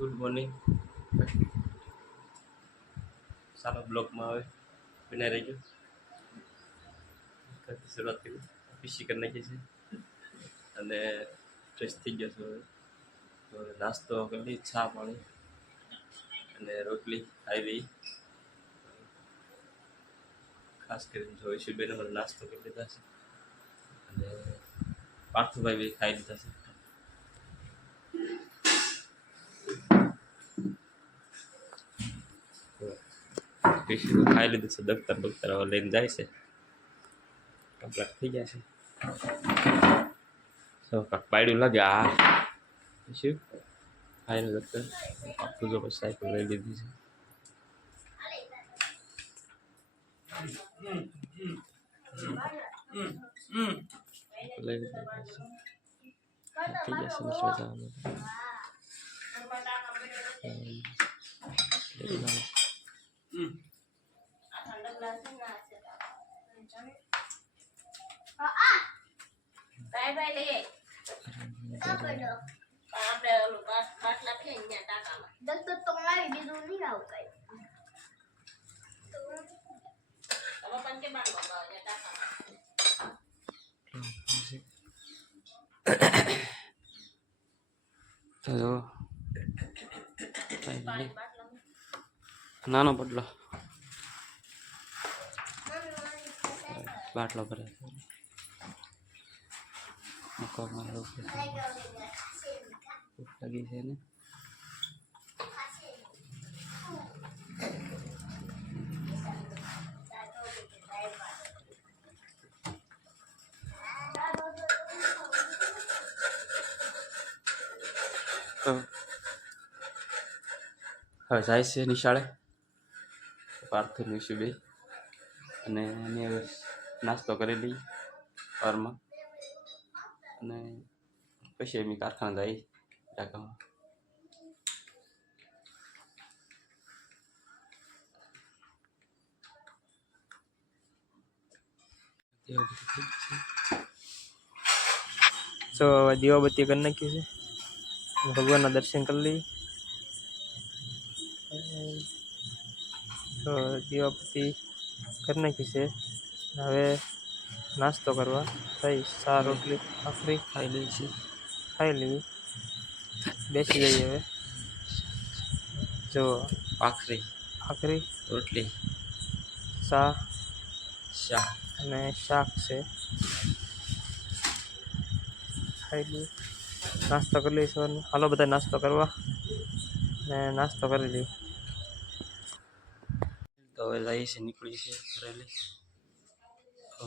Good morning સારો બ્લોગમાં આવે બનાવી રહેજો ઘરથી શરૂઆત કરી પીસી કરી નાખી છે અને ફ્રેશ થઈ ગયો છું હવે નાસ્તો કરી ચા પાણી અને રોટલી આવી ખાસ કરીને જોઈશું ઈશુબેને મને નાસ્તો કરી લીધા છે અને પાર્થુભાઈ બી ખાઈ લીધા છે ખાઈ લીધું છે દફતર બફતર હવે લઈને જાય છે. કમ્પ્લીટ થઈ ગયા છે. સો પાડ્યું લાગે આ ટીશ્યુ ખાઈને દફતર. આખું જો સાયકલ લઈ લીધી છે. લઈ લીધી થઈ જશે બાય બાય લઈએ આપણે ઓલું તો મારી બીજું નહીં આવું કઈ તમે પણ. નાનો બદલો બાટલો ભરે ભૂખ લાગી છે ને હવે જાય છે નિશાળે. પાર્થિવ નિશુ બે. અને એની નાસ્તો કરી લઈએ. સવારમાં અને પછી એમ કારખાના જાય ઢાકામાં તો દીવાબત્તી કરી નાખી છે. ભગવાનના દર્શન કરી લઈએ. તો દીવાબત્તી કરી નાખી છે. હવે નાસ્તો કરવા થઈ ચા રોટલી ભાખરી ખાઈ લઈ છે ખાઈ લઈએ બેસી જઈએ હવે જો ભાખરી ભાખરી રોટલી ચા શાક અને શાક છે ખાઈ લઈએ નાસ્તો કરી લઈએ સવારનો હાલો બધા નાસ્તો કરવા ને નાસ્તો કરી લઈએ તો હવે જઈએ છે નીકળી છે ઘરેલી તો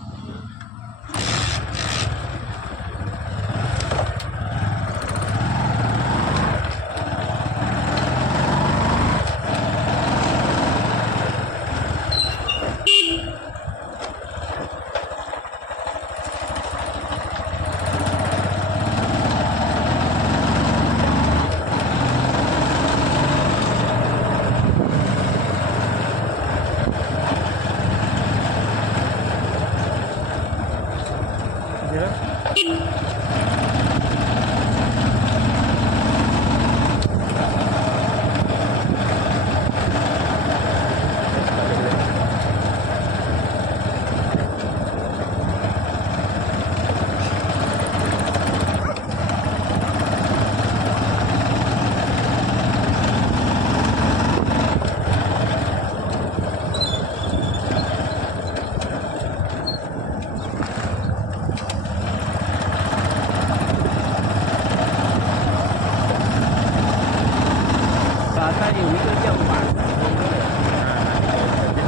સારી હું તો કેમ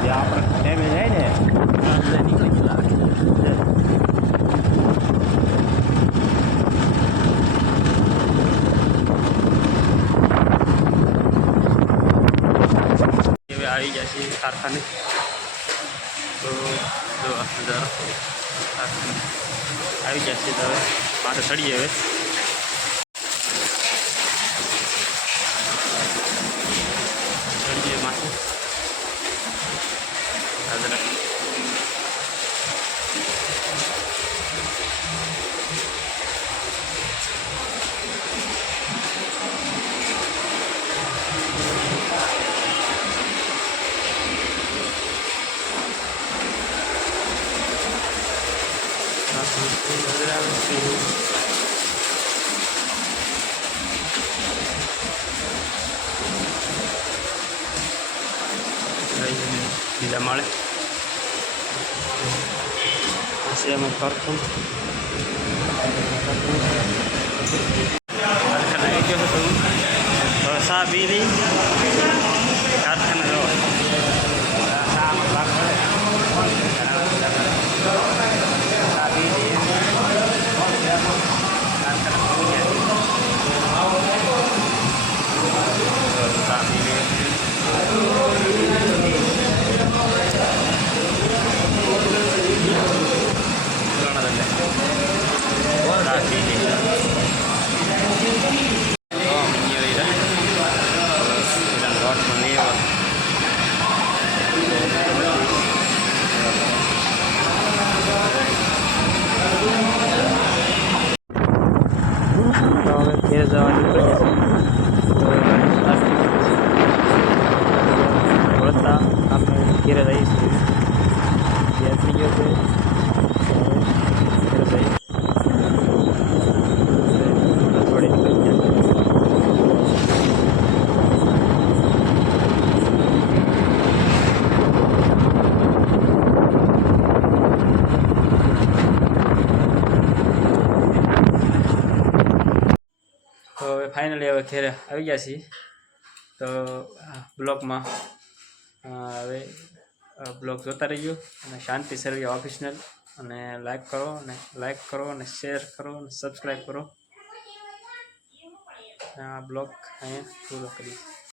જે આપણે ટાઈમે જાય ને નીકળી લાગે આવી જાય છે કારખાને તો જો નજારો આવી જશે હવે. મારે ચડી હવે. નજર આવે છે અહીં બીજા માળે પછી અમે કરતું કારખાના આવી ગયો હતો સા રહી કારખાના જવા છીએ ઘેર થઈ ગયો છે તો હવે ફાઇનલી હવે ઘેરે આવી ગયા છીએ. તો બ્લોકમાં હવે બ્લોગ જોતા રહીજો અને શાંતિ સર્વી ઓફિશનલ. અને લાઈક કરો અને લાઈક કરો અને શેર કરો અને સબસ્ક્રાઈબ કરો. આ બ્લોગ અહીંયા પૂરો કરીએ